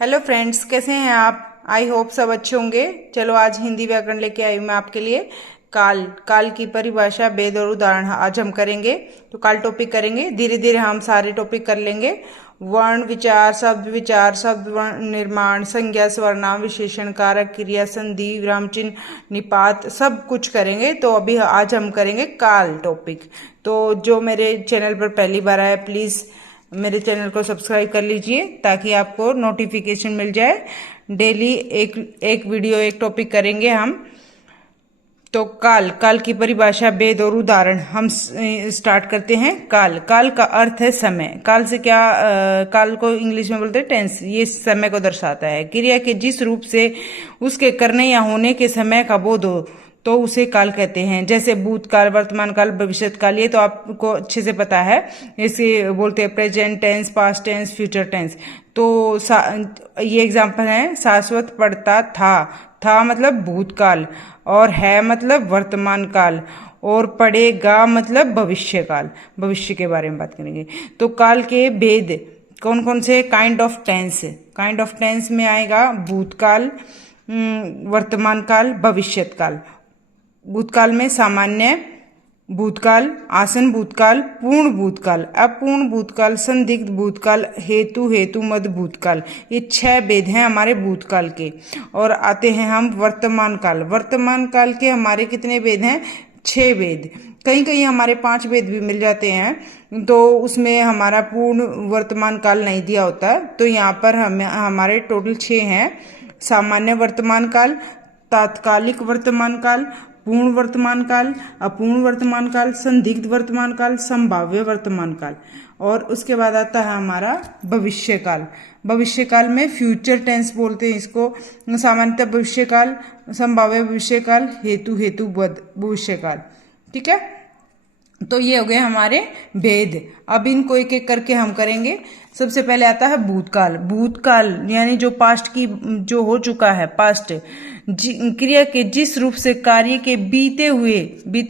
Hello friends, कैसे हैं आप? आई होप सब अच्छे होंगे। चलो आज हिंदी व्याकरण लेके आई हूँ मैं आपके लिए। काल काल की परिभाषा, भेद और उदाहरण आज हम करेंगे। तो काल टॉपिक करेंगे, धीरे धीरे हम सारे टॉपिक कर लेंगे। वर्ण विचार, शब्द वर्ण निर्माण, संज्ञा, सर्वनाम, विशेषण, कारक, क्रिया, संधि, विराम चिन्ह, निपात, सब कुछ करेंगे। तो अभी आज हम करेंगे काल टॉपिक। तो जो मेरे चैनल पर पहली बार आया, प्लीज़ मेरे चैनल को सब्सक्राइब कर लीजिए ताकि आपको नोटिफिकेशन मिल जाए। डेली एक एक वीडियो, एक टॉपिक करेंगे हम। तो काल काल की परिभाषा, भेद और उदाहरण हम स्टार्ट करते हैं। काल काल का अर्थ है समय। काल से क्या काल को इंग्लिश में बोलते हैं टेंस। ये समय को दर्शाता है। क्रिया के जिस रूप से उसके करने या होने के समय का बोध हो तो उसे काल कहते हैं। जैसे भूतकाल, वर्तमान काल, भविष्य काल, ये तो आपको अच्छे से पता है। इसे बोलते हैं present tense, past tense, future tense. तो ये एग्जांपल है। शाश्वत पढ़ता था मतलब भूतकाल, और है मतलब वर्तमान काल, और पढ़ेगा मतलब भविष्य काल। भविष्य के बारे में बात करेंगे। तो काल के भेद कौन कौन से? काइंड ऑफ टेंस में आएगा भूतकाल, वर्तमान काल, भविष्यत काल। भूतकाल में सामान्य भूतकाल, आसन भूतकाल, पूर्ण भूतकाल, अपूर्ण भूतकाल, संदिग्ध भूतकाल, हेतु मध्य भूतकाल। ये 6 भेद हैं हमारे भूतकाल के। और आते हैं हम वर्तमान काल। वर्तमान काल के हमारे कितने भेद हैं? 6 भेद। कहीं कहीं हमारे 5 भेद भी मिल जाते हैं, तो उसमें हमारा पूर्ण वर्तमान काल नहीं दिया होता। तो यहाँ पर हमारे टोटल 6 हैं। सामान्य वर्तमान काल, तात्कालिक वर्तमान काल, पूर्ण वर्तमान काल, अपूर्ण वर्तमान काल, संदिग्ध वर्तमान काल, संभाव्य वर्तमान काल। और उसके बाद आता है हमारा भविष्य काल। भविष्य काल में फ्यूचर टेंस बोलते हैं इसको। सामान्यतः भविष्य काल, संभाव्य भविष्य काल, हेतु भविष्य काल। ठीक है। तो ये हो गए हमारे भेद। अब इनको एक एक करके हम करेंगे। सबसे पहले आता है भूतकाल। भूतकाल यानी जो पास्ट की, जो हो चुका है, पास्ट। क्रिया के जिस रूप से कार्य के बीते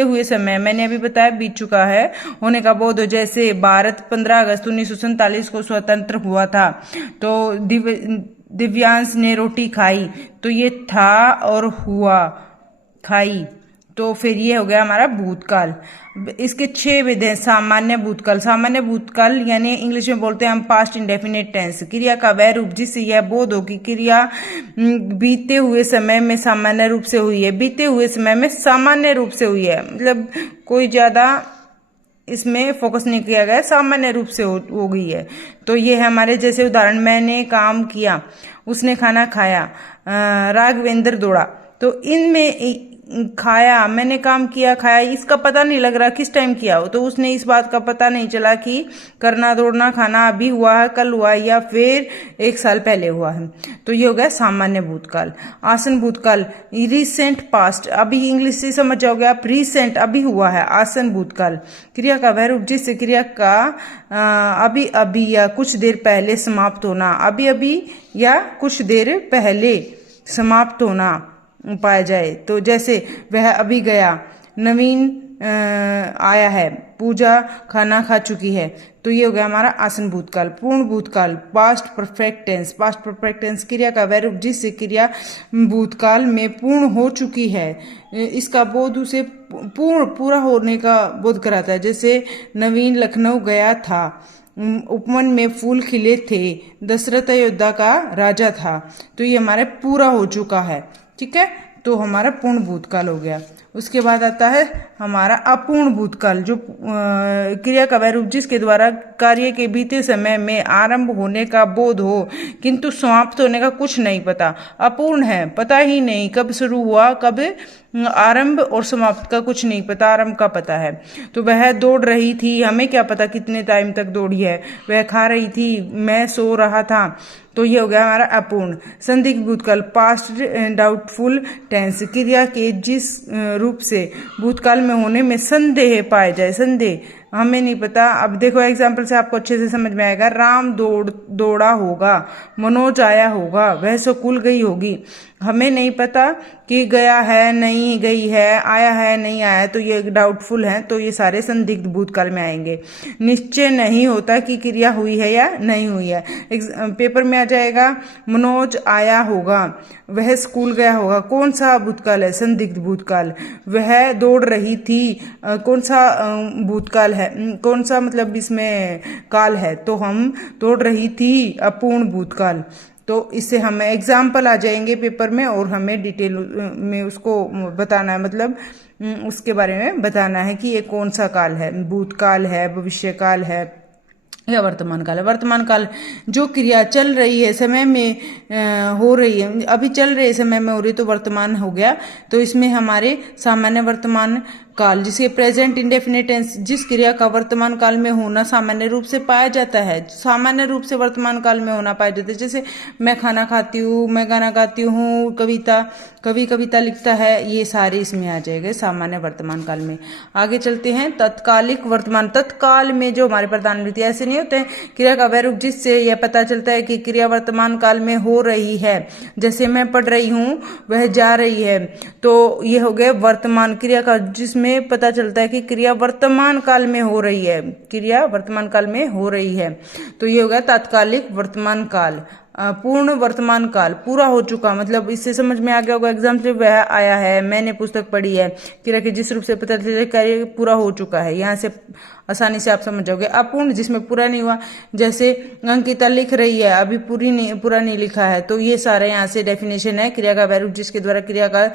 हुए समय, मैंने अभी बताया बीत चुका है, होने का बोध हो। जैसे भारत 15 अगस्त 1947 को स्वतंत्र हुआ था, तो दिव्यांश ने रोटी खाई, तो ये था और हुआ, खाई। तो फिर ये हो गया हमारा भूतकाल। इसके 6 विध हैं। सामान्य भूतकाल यानी इंग्लिश में बोलते हैं हम पास्ट इंडेफिनिट टेंस। क्रिया का वह रूप जिससे यह बोध हो कि क्रिया बीते हुए समय में सामान्य रूप से हुई है। बीते हुए समय में सामान्य रूप से हुई है, मतलब कोई ज्यादा इसमें फोकस नहीं किया गया, सामान्य रूप से हो गई है। तो ये है हमारे, जैसे उदाहरण, मैंने काम किया, उसने खाना खाया, राघवेंद्र दौड़ा। तो इनमें खाया, मैंने काम किया, खाया, इसका पता नहीं लग रहा किस टाइम किया हो। तो उसने इस बात का पता नहीं चला कि करना, दौड़ना, खाना अभी हुआ है, कल हुआ है, या फिर 1 साल पहले हुआ है। तो ये हो गया सामान्य भूतकाल। आसन भूतकाल, रिसेंट पास्ट, अभी इंग्लिश से समझ जाओगे आप, रिसेंट अभी हुआ है। आसन भूतकाल, क्रिया का वह रूप जिससे क्रिया का अभी अभी या कुछ देर पहले समाप्त होना, अभी अभी या कुछ देर पहले समाप्त होना पाया जाए। तो जैसे वह अभी गया, नवीन आया है, पूजा खाना खा चुकी है। तो ये हो गया हमारा आसन भूतकाल। पूर्ण भूतकाल, पास्ट परफेक्ट टेंस, क्रिया का वह रूप जिससे क्रिया भूतकाल में पूर्ण हो चुकी है, इसका बोध उसे पूरा होने का बोध कराता है। जैसे नवीन लखनऊ गया था, उपवन में फूल खिले थे, दशरथ अयोध्या का राजा था। तो ये हमारे पूरा हो चुका है। ठीक है। तो हमारा पूर्ण भूतकाल हो गया। उसके बाद आता है हमारा अपूर्ण भूतकाल, जो क्रिया का वह रूप जिसके द्वारा कार्य के बीते समय में आरंभ होने का बोध हो किंतु समाप्त होने का कुछ नहीं पता। अपूर्ण है, पता ही नहीं कब शुरू हुआ, कब आरंभ और समाप्त का कुछ नहीं पता, आरंभ का पता है। तो वह दौड़ रही थी, हमें क्या पता कितने टाइम तक दौड़ी है। वह खा रही थी, मैं सो रहा था। तो ये हो गया हमारा अपूर्ण। संदिग्ध भूतकाल, पास्ट डाउटफुल टेंस, क्रिया के जिस रूप से भूतकाल में होने में संदेह पाया जाए, संदेह हमें नहीं पता। अब देखो एग्जाम्पल से आपको अच्छे से समझ में आएगा। राम दौड़ा होगा, मनोज आया होगा, वह स्कूल गई होगी। हमें नहीं पता कि गया है नहीं गई है, आया है नहीं आया, तो ये डाउटफुल है, तो ये सारे संदिग्ध भूतकाल में आएंगे। निश्चय नहीं होता कि क्रिया हुई है या नहीं हुई है। पेपर में आ जाएगा मनोज आया होगा, वह स्कूल गया होगा, कौन सा भूतकाल है? संदिग्ध भूतकाल। वह दौड़ रही थी, कौन सा भूतकाल है, कौन सा मतलब इसमें काल है? तो हम दौड़ रही थी अपूर्ण भूतकाल। तो इससे हमें एग्जाम्पल आ जाएंगे पेपर में और हमें डिटेल में उसको बताना है, मतलब उसके बारे में बताना है कि ये कौन सा काल है, भूतकाल है, भविष्यकाल है या वर्तमान काल है। वर्तमान काल जो क्रिया चल रही है समय में हो रही है, अभी चल रहे समय में हो रही, तो वर्तमान हो गया। तो इसमें हमारे सामान्य वर्तमान काल, जिसे प्रेजेंट इंडेफिनिट टेंस, जिस क्रिया का वर्तमान काल में होना सामान्य रूप से पाया जाता है, सामान्य रूप से वर्तमान काल में होना पाया जाता है। जैसे मैं खाना खाती हूँ, मैं गाना गाती हूँ, कवि कविता लिखता है, ये सारे इसमें आ जाएंगे सामान्य वर्तमान काल में। आगे चलते हैं तत्कालिक वर्तमान। तत्काल में जो हमारे प्रधान रीति ऐसे नहीं होते हैं, क्रिया का वह रूप जिससे यह पता चलता है कि क्रिया वर्तमान काल में हो रही है। जैसे मैं पढ़ रही हूँ, वह जा रही है, तो ये हो गया वर्तमान क्रिया का, जिसमें पता चलता है कि क्रिया वर्तमान काल में हो रही है, क्रिया वर्तमान काल में हो रही है। तो ये हो गया तात्कालिक वर्तमान काल। पूर्ण वर्तमान काल, पूरा हो चुका, मतलब इससे समझ में आ गया होगा एग्जाम से, वह आया है, मैंने पुस्तक पढ़ी है, क्रिया के जिस रूप से पता चलता है कार्य पूरा हो चुका है। यहाँ से आसानी से आप समझ जाओगे। अपूर्ण, जिसमें पूरा नहीं हुआ, जैसे अंकिता लिख रही है, अभी पूरा नहीं लिखा है, तो ये सारे यहाँ से डेफिनेशन है। क्रिया का वह रूप जिसके द्वारा क्रिया का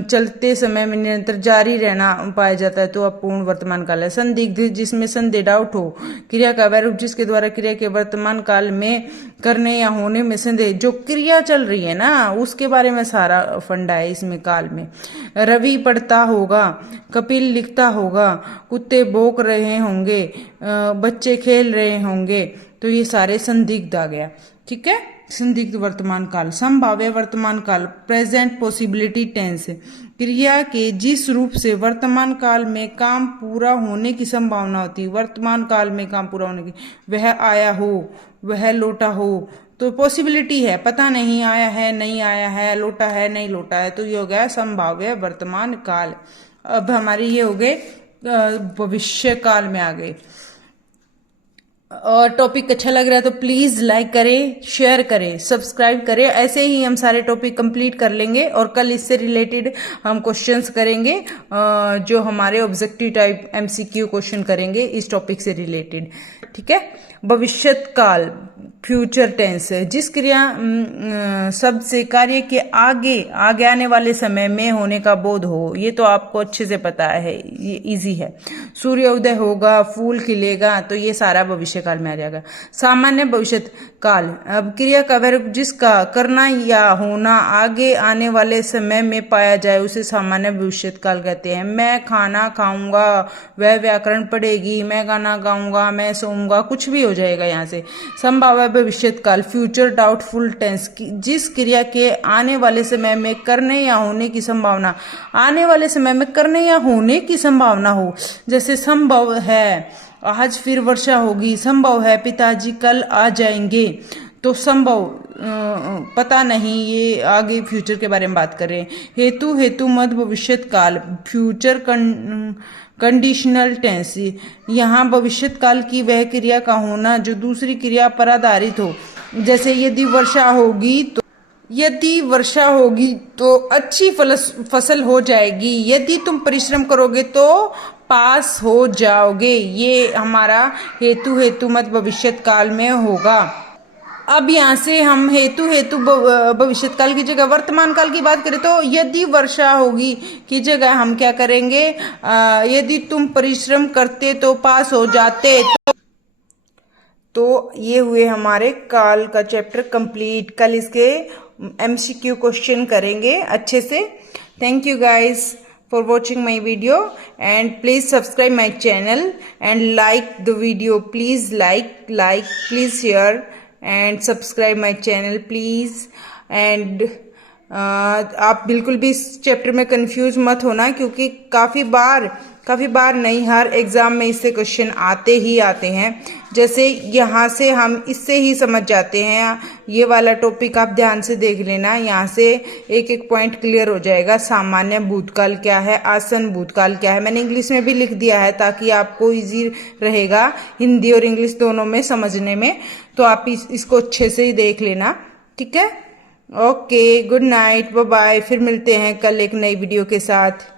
चलते समय में निरंतर जारी रहना पाया जाता है, तो अपूर्ण वर्तमान काल है। संदिग्ध, जिसमें संदेह डाउट हो, क्रिया का वह रूप जिसके द्वारा क्रिया के वर्तमान काल में करने या होने में संदेह, जो क्रिया चल रही है ना उसके बारे में सारा फंडा है इसमें काल में। रवि पढ़ता होगा, कपिल लिखता होगा, कुत्ते भौंक रहे होंगे, बच्चे खेल रहे होंगे, तो ये सारे संदिग्ध आ गया। ठीक है, संदिग्ध वर्तमान काल। संभाव्य वर्तमान काल, प्रेजेंट पॉसिबिलिटी टेंस, क्रिया के जिस रूप से वर्तमान काल में काम पूरा होने की संभावना होती है, वर्तमान काल में काम पूरा होने की, वह आया हो, वह लौटा हो, तो पॉसिबिलिटी है, पता नहीं आया है नहीं आया है, लौटा है नहीं लौटा है, तो ये हो गया संभाव्य वर्तमान काल। अब हमारे ये हो गए भविष्य काल में आ गए। और टॉपिक अच्छा लग रहा है तो प्लीज लाइक करें, शेयर करें, सब्सक्राइब करें। ऐसे ही हम सारे टॉपिक कंप्लीट कर लेंगे और कल इससे रिलेटेड हम क्वेश्चंस करेंगे, जो हमारे ऑब्जेक्टिव टाइप एमसीक्यू क्वेश्चन करेंगे इस टॉपिक से रिलेटेड। ठीक है, भविष्यत काल, फ्यूचर टेंस, जिस क्रिया शब्द से कार्य के आगे आने वाले समय में होने का बोध हो, ये तो आपको अच्छे से पता है, ये इजी है। सूर्य उदय होगा, फूल खिलेगा, तो ये सारा भविष्य काल में आ जाएगा। सामान्य भविष्यत काल, अब क्रिया का वह जिसका करना या होना आगे आने वाले समय में पाया जाए उसे सामान्य भविष्यत काल कहते हैं। मैं खाना खाऊंगा, वह व्याकरण पढ़ेगी, मैं गाना गाऊंगा, मैं सोऊंगा, कुछ भी हो जाएगा यहाँ से। संभाव्य भविष्यत काल, फ्यूचर डाउटफुल टेंस, जिस क्रिया के आने वाले समय में करने या होने की संभावना, आने वाले समय में करने या होने की संभावना हो। जैसे संभव है आज फिर वर्षा होगी, संभव है पिताजी कल आ जाएंगे, तो संभव पता नहीं, ये आगे फ्यूचर के बारे में बात कर रहे हैं। हेतु मध्य भविष्यत काल, फ्यूचर कंडीशनल टेंस, यहाँ भविष्यत काल की वह क्रिया का होना जो दूसरी क्रिया पर आधारित हो। जैसे यदि वर्षा होगी तो अच्छी फसल हो जाएगी, यदि तुम परिश्रम करोगे तो पास हो जाओगे, ये हमारा हेतु मत भविष्यत काल में होगा। अब यहाँ से हम हेतु भविष्यत काल की जगह वर्तमान काल की बात करें तो यदि वर्षा होगी की जगह हम क्या करेंगे, यदि तुम परिश्रम करते तो पास हो जाते। तो ये हुए हमारे काल का चैप्टर कंप्लीट। कल इसके एमसीक्यू क्वेश्चन करेंगे अच्छे से। Thank you guys for watching my video and please subscribe my channel and like the video. Please like, please share and subscribe my channel please. and आप बिल्कुल भी इस चैप्टर में कंफ्यूज मत होना, क्योंकि काफ़ी बार काफ़ी बार नहीं, हर एग्ज़ाम में इससे क्वेश्चन आते ही आते हैं। जैसे यहाँ से हम इससे ही समझ जाते हैं। ये वाला टॉपिक आप ध्यान से देख लेना, यहाँ से एक एक पॉइंट क्लियर हो जाएगा। सामान्य भूतकाल क्या है, आसन भूतकाल क्या है, मैंने इंग्लिश में भी लिख दिया है ताकि आपको इजी रहेगा हिंदी और इंग्लिश दोनों में समझने में। तो आप इसको अच्छे से ही देख लेना, ठीक है। Okay, good night, bye bye. फिर मिलते हैं कल एक नई वीडियो के साथ।